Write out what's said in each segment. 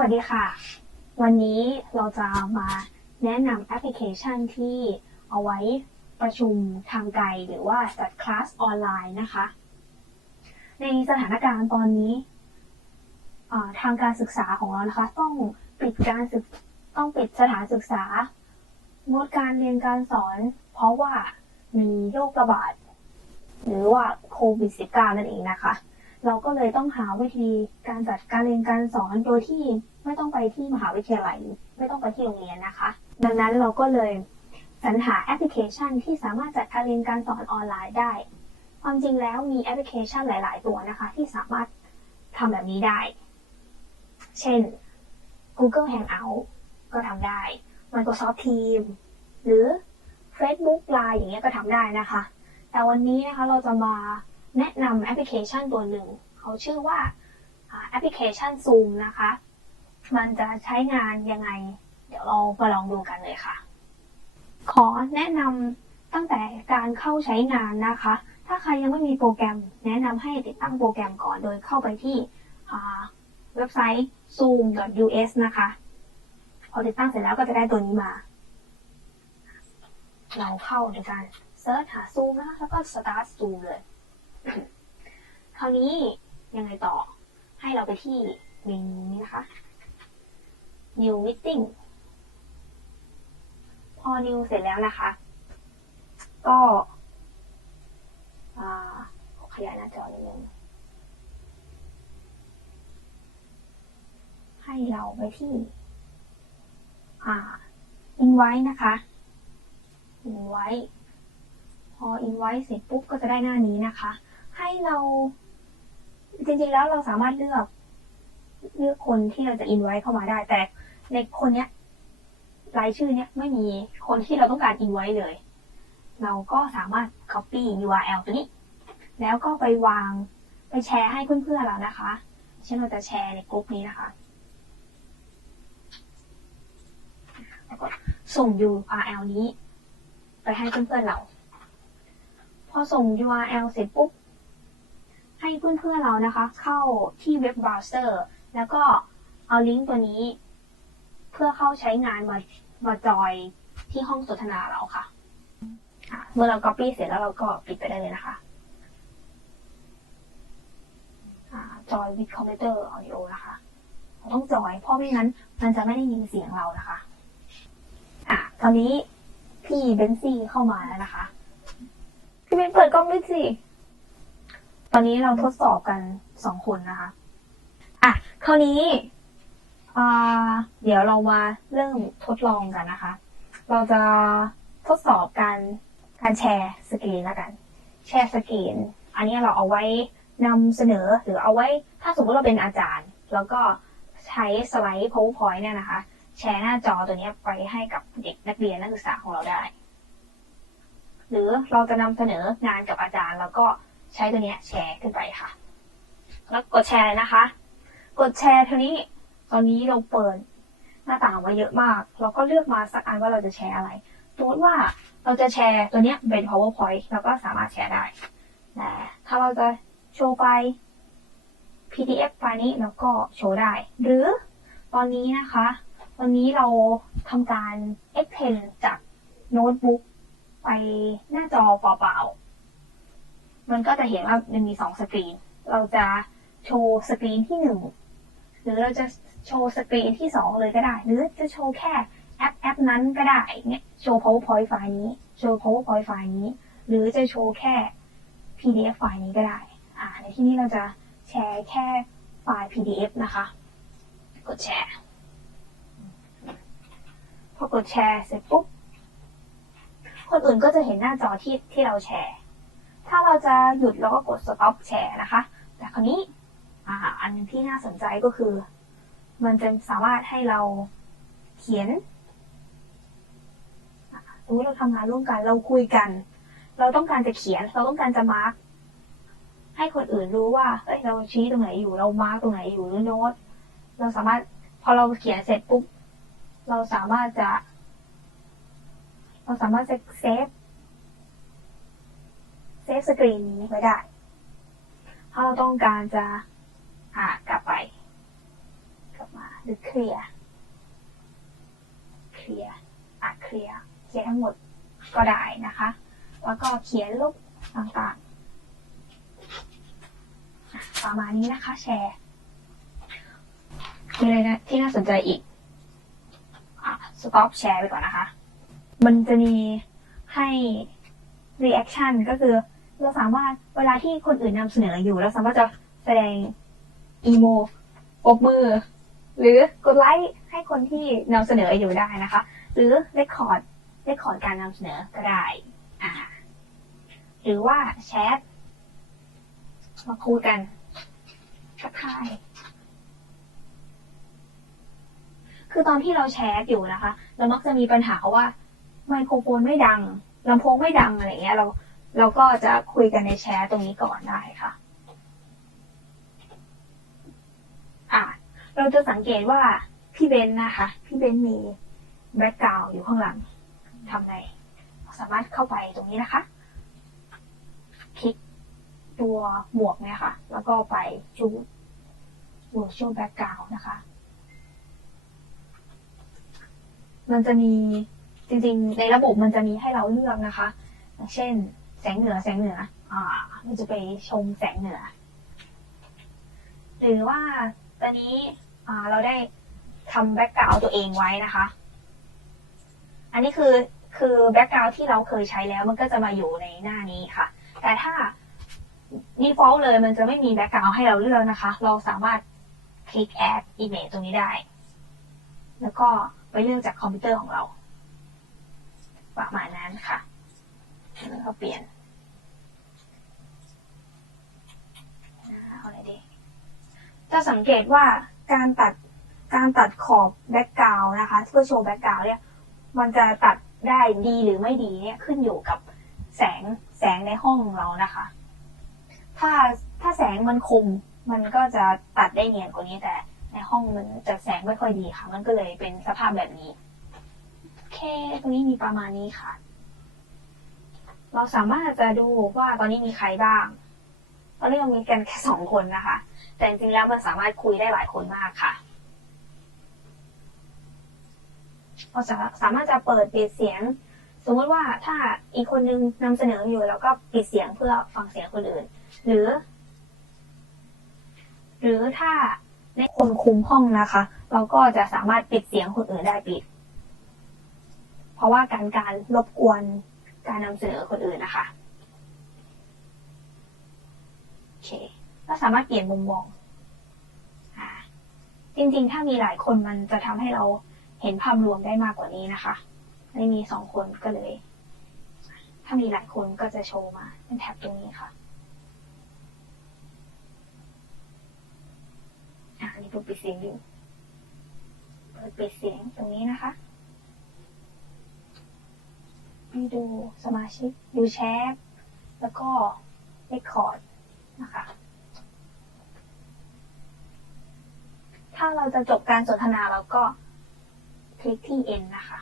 วัสดีค่ะ วันนี้เราจะมาแนะนำแอปพลิเคชันที่เอาไว้ประชุมทางไกลหรือว่าจัดคลาสออนไลน์นะคะ ในสถานการณ์ตอนนี้ทางการศึกษาของเรานะคะ ต้องปิดการศึกต้องปิดสถานศึกษางดการเรียนการสอน เพราะว่ามีโรคระบาด หรือว่าโควิด -19 นั่นเองนะคะ เราก็เลยต้องหาวิธีการจัดการเรียนการสอนโดยที่ไม่ต้องไปที่มหาวิทยาลัย ไม่ต้องไปที่โรงเรียนนะคะ ดังนั้นเราก็เลยสรรหาแอปพลิเคชันที่สามารถจัดการเรียนการสอนออนไลน์ได้ ความจริงแล้วมีแอปพลิเคชันหลาย ๆ ตัวนะคะ ที่สามารถทำแบบนี้ได้ เช่น Google Hangout ก็ทำได้ Microsoft Teams หรือ Facebook Line อย่างเงี้ยก็ทำได้นะคะ แต่วันนี้นะคะเราจะมา แนะนำแอปพลิเคชันตัวหนึ่ง เขาชื่อว่าแอปพลิเคชัน Zoom นะคะ มันจะใช้งานยังไง เดี๋ยวเรามาลองดูกันเลยค่ะ ขอแนะนำตั้งแต่การเข้าใช้งานนะคะ ถ้าใครยังไม่มีโปรแกรม แนะนำให้ติดตั้งโปรแกรมก่อนโดยเข้าไปที่เว็บไซต์ zoom.us นะคะ พอติดตั้งเสร็จแล้วก็จะได้ตัวนี้มา เราเข้าในการเซิร์ชหา Zoom นะคะแล้วก็ start Zoom เลย คราวนี้ยังไงต่อ ให้เราไปที่เมนูนี้นะคะ new meeting พอ new เสร็จแล้วนะคะ ก็ขยายหน้าจอนิดนึงให้เราไปที่ อ่า invite นะคะ invite พอ invite เสร็จปุ๊บก็จะได้หน้านี้นะคะ เราจริงๆแล้วเราสามารถเลือก เลือกคนที่เราจะ invite เข้ามาได้ แต่ในคนเนี้ยรายชื่อเนี้ยไม่มีคนที่เราต้องการ invite เลย เราก็สามารถ copy URL ตัวนี้ แล้วก็ไปวางไปแชร์ให้เพื่อนๆเรานะคะเช่นเราจะแชร์ในกลุ่มนี้นะคะแล้วก็ส่ง URL นี้ ไปให้เพื่อนๆเรา พอส่ง URL เสร็จปุ๊บ ให้เพื่อนๆเรานะคะ เข้าที่เว็บเบราว์เซอร์ แล้วก็เอาลิงก์ตัวนี้ เพื่อเข้าใช้งานมามาจอยที่ห้องสนทนาเราค่ะ เมื่อเรา Copy เสร็จแล้วเราก็ปิดไปได้เลยนะคะจอยวิดคอมพิวเตอร์ออดิโอนะคะเราต้องจอย เพราะไม่งั้น มันจะไม่ได้ยินเสียงเรานะคะอะตอนนี้พี่เบนซี่เข้ามาแล้วนะคะ พี่เบนเปิดกล้องด้วยสิ อนนี้เราทดสอบกันสองคนนะคะ อะ คราวนี้เดี๋ยวเรามาเริ่มทดลองกันนะคะ เราจะทดสอบการการแชร์สกรีนแล้วกัน แชร์สกรีน อันนี้เราเอาไว้นำเสนอหรือเอาไว้ถ้าสมมติเราเป็นอาจารย์ แล้วก็ใช้สไลด์ powerpoint เนี่ยนะคะ แชร์หน้าจอตัวนี้ไปให้กับเด็กนักเรียนนักศึกษาของเราได้ หรือเราจะนำเสนองานกับอาจารย์ แล้วก็ ใช้ตัวนี้แชร์ขึ้นไปค่ะ แล้วกดแชร์นะคะ กดแชร์ทีนี้ตอนนี้เราเปิดหน้าต่างมาเยอะมาก เราก็เลือกมาสักอันว่าเราจะแชร์อะไรสมมติว่าเราจะแชร์ตัวนี้เป็น powerpoint เราก็สามารถแชร์ได้แต่ถ้าเราจะโชว์ไฟ PDF ไฟล์นี้เราก็โชว์ได้ หรือตอนนี้นะคะตอนนี้เราทำการ extend จากโน้ตบุ๊กไปหน้าจอเปล่าๆ มันก็จะเห็นว่ามันมีสองสกรีน เราจะโชว์สกรีนที่หนึ่งหรือเราจะโชว์สกรีนที่สองเลยก็ได้ หรือจะโชว์แค่แอปแอปนั้นก็ได้เนี่ยโชว์ powerpoint ไฟล์นี้ โชว์ powerpoint ไฟล์นี้ หรือจะโชว์แค่ PDF ไฟล์นี้ก็ได้ อ่า ในที่นี้เราจะแชร์แค่ไฟล์ PDF นะคะ กดแชร์ พอกดแชร์เสร็จปุ๊บ คนอื่นก็จะเห็นหน้าจอที่ที่เราแชร์ ถ้าเราจะหยุดเราก็กด stop แชร์นะคะ แต่คราวนี้อ่าอันที่น่าสนใจก็คือ มันจะสามารถให้เราเขียนสมมติเราทำงานร่วมกันเราคุยกัน เราต้องการจะเขียน เราต้องการจะมาร์กให้คนอื่นรู้ว่าเอ้ยเราชี้ตรงไหนอยู่เรามาร์กตรงไหนอยู่หรือโน้ตเราสามารถพอเราเขียนเสร็จปุ๊บเราสามารถจะ เราสามารถจะเซฟ เซฟสกรีนนี้ไว้ได้ ถ้าเราต้องการจะอ่ากลับไป กลับมาหรือเคลียร์เคลียร์อะเคลียร์เคลียร์ทั้งหมดก็ได้นะคะ แล้วก็เขียนรูปต่างๆ ประมาณนี้นะคะ แชร์มีอะไรนะที่น่าสนใจอีกอะ stop แชร์ไปก่อนนะคะ มันจะมีให้ reaction ก็คือ เราสามารถเวลาที่คนอื่นนำเสนออยู่เราสามารถจะแสดงอีโมปรบมือ หรือกดไลค์ให้คนที่นำเสนออยู่ได้นะคะ หรือเรคคอร์ดเรคคอร์ดการนำเสนอก็ได้อ่าหรือว่าแชทมาคุยกันทักทายคือตอนที่เราแชทอยู่นะคะ เรามักจะมีปัญหาว่าไมโครโฟนไม่ดังลำโพงไม่ดังอะไรเงี้ยเรา เราก็จะคุยกันในแชทตรงนี้ก่อนได้ค่ะอะเราจะสังเกตว่าพี่เบนนะคะ พี่เบนมีแบ็กกราวอยู่ข้างหลังทำไงสามารถเข้าไปตรงนี้นะคะ คลิกตัวหมวกเนี่ยค่ะ แล้วก็ไปจูด virtual background นะคะ มันจะมีจริงๆ ในระบบมันจะมีให้เราเลือกนะคะ เช่น สงเหนือแสงเหนือ อ่าเราจะไปชมแสงเหนือ หรือว่าตอนนี้อ่าเราได้ทำแบ็กกราวตัวเองไว้นะคะ อันนี้คือคือแบ็กกราวที่เราเคยใช้แล้วมันก็จะมาอยู่ในหน้านี้ค่ะ แต่ถ้า default เลยมันจะไม่มีแบ็กกราวให้เราเลือกนะคะ เราสามารถคลิก add image ตรงนี้ได้ แล้วก็ไปเลือกจากคอมพิวเตอร์ของเรา ประมาณนั้นค่ะ แล้วก็เปลี่ยนอ่าเอาอะไรดี จะ สังเกตว่าการตัดการตัดขอบแบ็กกราวนะคะเพื่อโชว์แบ็กกราวเนี่ยมันจะตัดได้ดีหรือไม่ดีเนี่ยขึ้นอยู่กับแสงแสงในห้องเรานะคะ ถ้าถ้าแสงมันคมมันก็จะตัดได้เนียนกว่านี้แต่ในห้องมันจะแสงไม่ค่อยดีค่ะ มันก็เลยเป็นสภาพแบบนี้โอเคตรงนี้มีประมาณนี้ค่ะ เราสามารถจะดูว่าตอนนี้มีใครบ้าง ตอนนี้เรามีกันแค่สองคนนะคะ แต่จริงๆแล้วมันสามารถคุยได้หลายคนมากค่ะเราสาสามารถจะเปิดปิดเสียง สมมติว่าถ้าอีกคนนึงนำเสนออยู่แล้วก็ปิดเสียงเพื่อฟังเสียงคนอื่น หรือ หรือถ้าในคนคุมห้องนะคะ เราก็จะสามารถปิดเสียงคนอื่นได้ปิด เพราะว่าการการรบกวนการนำเสนอคนอื่นนะคะโอ เค ก็สามารถเปลี่ยนมุมมองอจริงๆ ถ้ามีหลายคนมันจะทำให้เราเห็นภาพรวมได้มากกว่านี้นะคะอันมีสองคนก็เลย ถ้ามีหลายคนก็จะโชว์มาเป็นแท็บตรงนี้ค่ะอันนี้เปิดปิดเสียงอยู่เปิดปิดเสียงตรงนี้นะคะดูสมาชิก ดูแชทแล้วก็เรคคอร์ด นะคะถ้าเราจะจบการสนทนาเราก็คลิกที่ end นะคะ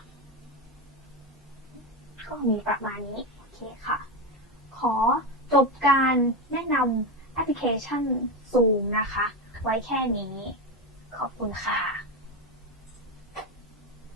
ก็มีประมาณนี้ โอเคค่ะ ขอจบการแนะนำแอปพลิเคชัน Zoom นะคะ ไว้แค่นี้ ขอบคุณค่ะ